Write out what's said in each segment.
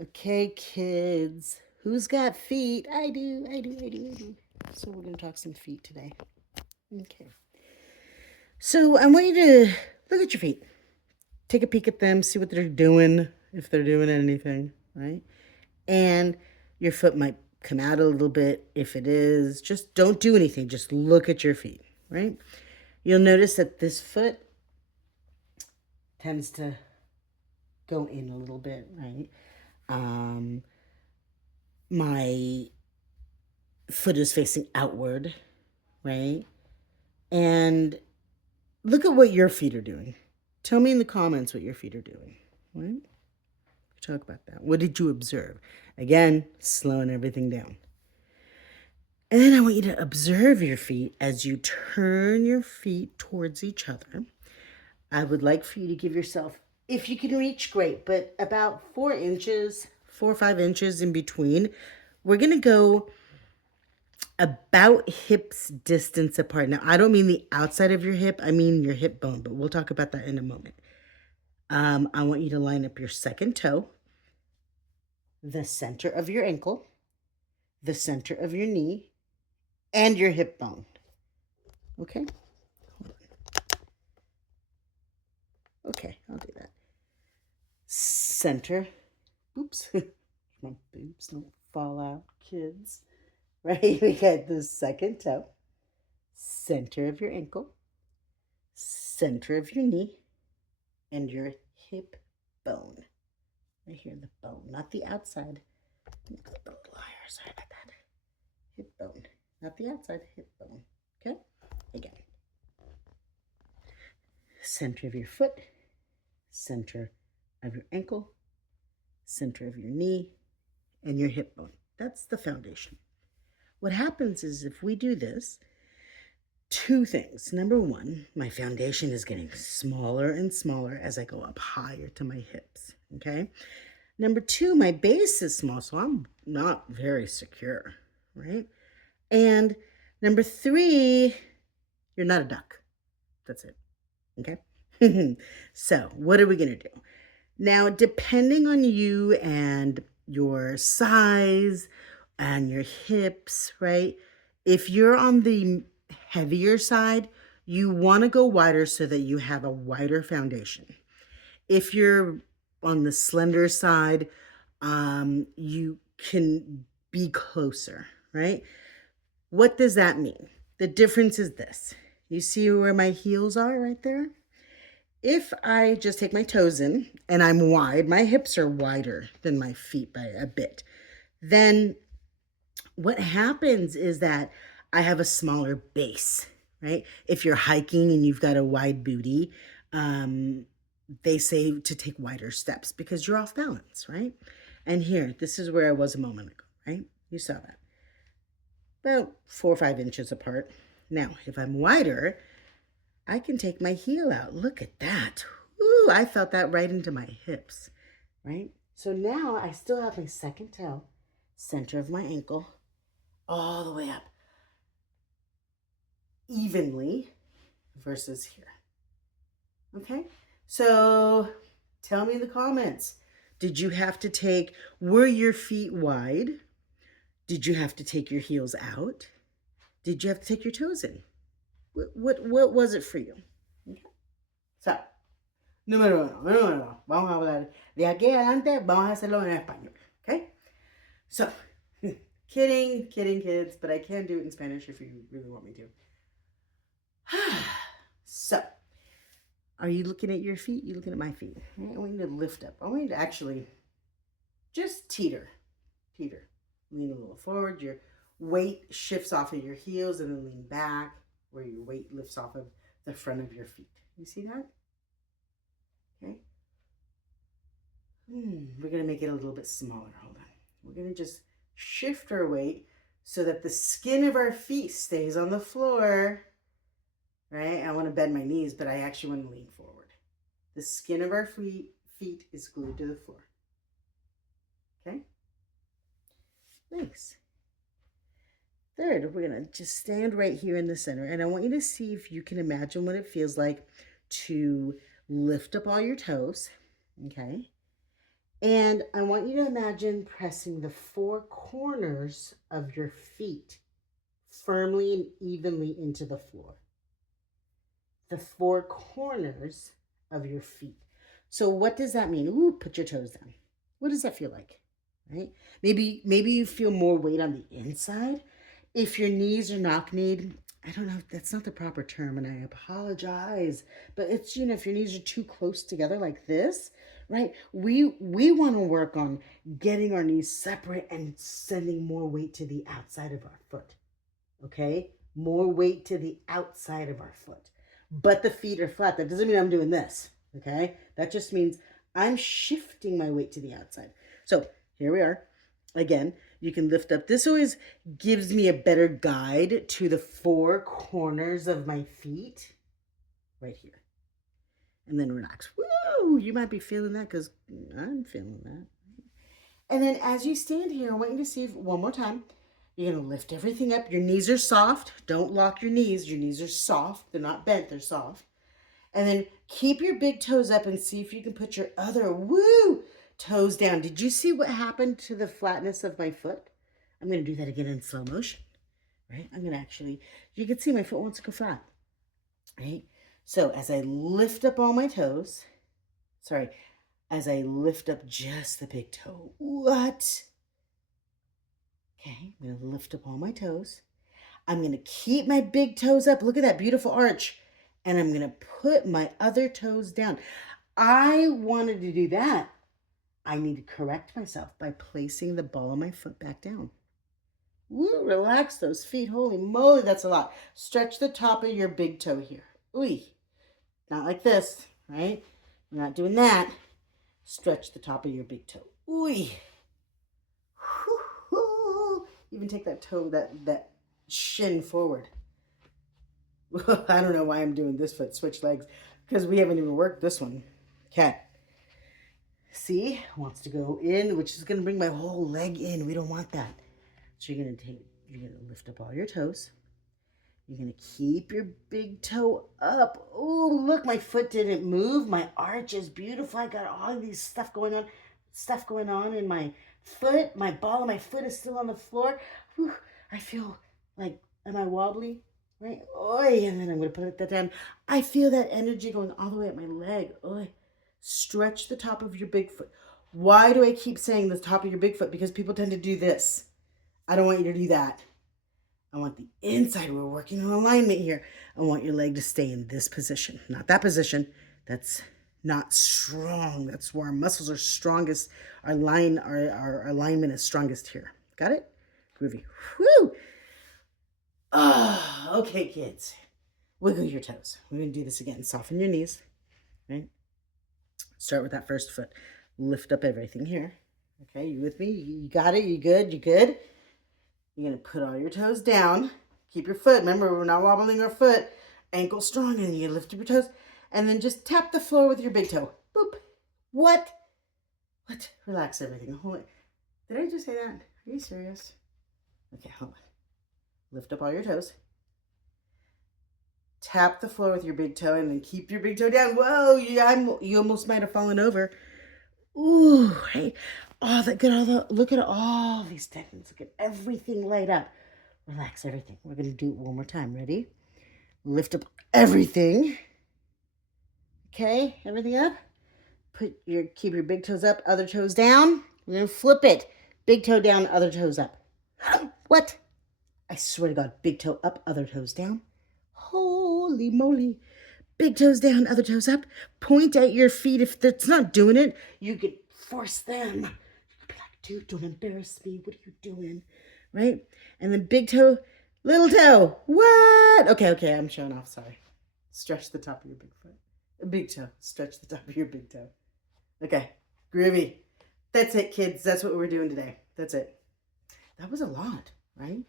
Okay, kids. Who's got feet? I do, I do, I do, I do. So we're going to talk some feet today. Okay. So I want you to look at your feet. Take a peek at them, see what they're doing, if they're doing anything, right? And your foot might come out a little bit. If it is, just don't do anything. Just look at your feet, right? You'll notice that this foot tends to go in a little bit, right? My foot is facing outward, right? And look at what your feet are doing. Tell me in the comments what your feet are doing, right? Talk about that. What did you observe? Again, slowing everything down. And then I want you to observe your feet as you turn your feet towards each other. I would like for you to give yourself, if you can reach, great, but about 4 inches, 4 or 5 inches in between. We're going to go about hips distance apart. Now, I don't mean the outside of your hip, I mean your hip bone, but we'll talk about that in a moment. I want you to line up your second toe, the center of your ankle, the center of your knee, and your hip bone. Okay? Okay, I'll do that. Center. Oops. My boobs don't fall out, kids. Right? We got the second toe, center of your ankle, center of your knee, and your hip bone. Right here, the bone, not the outside. A little higher, sorry about that. Hip bone, not the outside, hip bone. Okay? Again. Center of your foot, center of your ankle, center of your knee, and your hip bone. That's the foundation. What happens is if we do this, two things. Number one, my foundation is getting smaller and smaller as I go up higher to my hips. Okay? Number two, my base is small, so I'm not very secure, right? And number three, you're not a duck. That's it. Okay? So, what are we going to do? Now, depending on you and your size and your hips, right? If you're on the heavier side, you want to go wider so that you have a wider foundation. If you're on the slender side, you can be closer, right? What does that mean? The difference is this. You see where my heels are right there? If I just take my toes in and I'm wide, my hips are wider than my feet by a bit, then what happens is that I have a smaller base, right? If you're hiking and you've got a wide booty, they say to take wider steps because you're off balance, right? And here, this is where I was a moment ago, right? You saw that. About 4 or 5 inches apart. Now, if I'm wider, I can take my heel out. Look at that. Ooh, I felt that right into my hips, right? So now I still have my second toe, center of my ankle, all the way up evenly versus here. Okay? So tell me in the comments, did you have to take, were your feet wide? Did you have to take your heels out? Did you have to take your toes in? What was it for you? Okay. So, número uno, vamos a hablar de aquí adelante, vamos a hacerlo en español. Okay? So, kidding, kids, but I can do it in Spanish if you really want me to. So, are you looking at your feet? You looking at my feet? I want you to lift up. I want you to actually just teeter. Lean a little forward. Your weight shifts off of your heels and then lean back where your weight lifts off of the front of your feet. You see that? Okay. We're going to make it a little bit smaller. Hold on. We're going to just shift our weight so that the skin of our feet stays on the floor. Right? I want to bend my knees, but I actually want to lean forward. The skin of our feet is glued to the floor. Okay? Nice. Third, we're going to just stand right here in the center. And I want you to see if you can imagine what it feels like to lift up all your toes. Okay? And I want you to imagine pressing the four corners of your feet firmly and evenly into the floor. The four corners of your feet. So what does that mean? Ooh, put your toes down. What does that feel like? Right? Maybe you feel more weight on the inside. If your knees are knock-kneed, I don't know, that's not the proper term and I apologize, but it's, if your knees are too close together like this, right? We want to work on getting our knees separate and sending more weight to the outside of our foot. Okay? More weight to the outside of our foot. But the feet are flat. That doesn't mean I'm doing this. Okay? That just means I'm shifting my weight to the outside. So here we are. Again, you can lift up. This always gives me a better guide to the four corners of my feet. Right here. And then relax. Woo! You might be feeling that because I'm feeling that. And then as you stand here, I want you to see one more time. You're going to lift everything up. Your knees are soft. Don't lock your knees. Your knees are soft. They're not bent. They're soft. And then keep your big toes up and see if you can put your other, toes down. Did you see what happened to the flatness of my foot? I'm going to do that again in slow motion, right? I'm going to actually, you can see my foot wants to go flat, right? So as I lift up all my toes, as I lift up just the big toe, what? Okay, I'm going to lift up all my toes. I'm going to keep my big toes up. Look at that beautiful arch. And I'm going to put my other toes down. I wanted to do that. I need to correct myself by placing the ball of my foot back down. Woo, relax those feet. Holy moly, that's a lot. Stretch the top of your big toe here. Ooh, not like this, right? We're not doing that. Stretch the top of your big toe. Ooh. Even take that toe, that shin forward. I don't know why I'm doing this foot, switch legs, because we haven't even worked this one. Okay. See, wants to go in, which is going to bring my whole leg in. We don't want that. So you're going to lift up all your toes. You're going to keep your big toe up. Oh, look, my foot didn't move. My arch is beautiful. I got all these stuff going on in my foot. My ball of my foot is still on the floor. Whew, I feel like, am I wobbly? Right? Oi, and then I'm going to put that down. I feel that energy going all the way up my leg. Oi. Stretch the top of your big foot. Why do I keep saying the top of your big foot? Because people tend to do this. I don't want you to do that. I want the inside. We're working on alignment here. I want your leg to stay in this position, not that position. That's not strong. That's where our muscles are strongest. Our alignment is strongest here. Got it? Groovy. Woo! Ah, okay, kids. Wiggle your toes. We're going to do this again. Soften your knees, right? Start with that first foot. Lift up everything here. Okay, you with me? You got it? You good? You good? You're going to put all your toes down. Keep your foot. Remember, we're not wobbling our foot. Ankle strong, and you lift up your toes. And then just tap the floor with your big toe. Boop. What? Relax everything. Hold it. Did I just say that? Are you serious? Okay, hold on. Lift up all your toes. Tap the floor with your big toe and then keep your big toe down. Whoa, you almost might have fallen over. Ooh, right? Oh, look at all these tendons. Look at everything light up. Relax everything. We're going to do it one more time. Ready? Lift up everything. Okay, everything up. Keep your big toes up, other toes down. We're going to flip it. Big toe down, other toes up. What? I swear to God, big toe up, other toes down. Holy moly. Big toes down, other toes up. Point at your feet. If that's not doing it, you could force them. You could be like, dude, don't embarrass me. What are you doing? Right? And then big toe, little toe. What? Okay, I'm showing off. Sorry. Stretch the top of your big foot. Big toe. Stretch the top of your big toe. Okay. Groovy. That's it, kids. That's what we're doing today. That's it. That was a lot, right?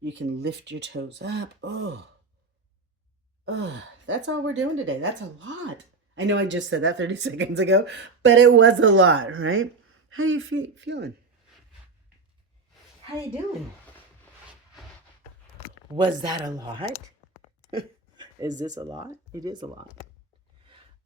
You can lift your toes up. Oh, that's all we're doing today. That's a lot. I know I just said that 30 seconds ago, but it was a lot, right? How are you feeling? How you doing? Was that a lot? Is this a lot? It is a lot.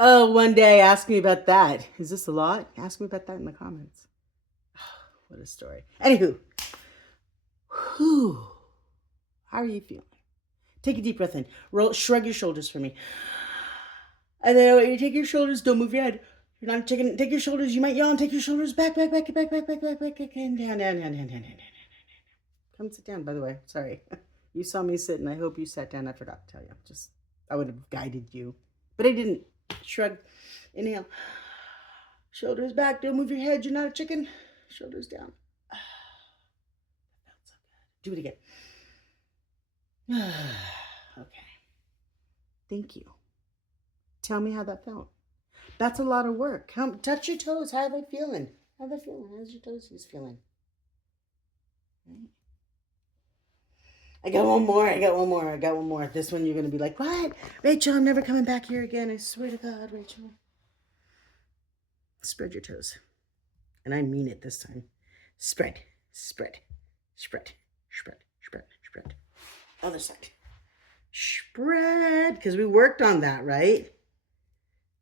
Oh, one day ask me about that. Is this a lot? Ask me about that in the comments. What a story. Anywho, whew, how are you feeling? Take a deep breath in. Shrug your shoulders for me. And then when you take your shoulders, don't move your head. You're not taking. Take your shoulders. You might yawn. Take your shoulders back, and down. Come sit down. By the way, sorry, you saw me sit, and I hope you sat down. I forgot to tell you. I would have guided you, but I didn't. Shrug. Inhale. Shoulders back. Don't move your head. You're not a chicken. Shoulders down. That felt so good. Do it again. Okay. Thank you. Tell me how that felt. That's a lot of work. Touch your toes. How are they feeling? How are they feeling? How's your toes feeling? Right. I got one more. This one you're going to be like, what? Rachel, I'm never coming back here again. I swear to God, Rachel. Spread your toes. And I mean it this time. Spread. Other side. Spread. Because we worked on that, right?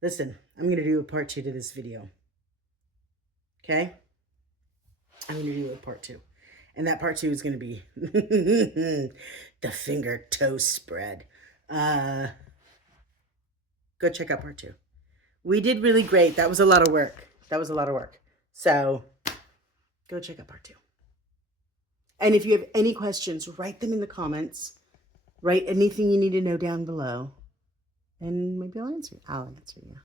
Listen, I'm going to do a part 2 to this video. Okay? I'm going to do a part 2. And that part 2 is going to be the finger toe spread. Go check out part 2. We did really great. That was a lot of work. So go check out part 2. And if you have any questions, write them in the comments. Write anything you need to know down below. And maybe I'll answer you.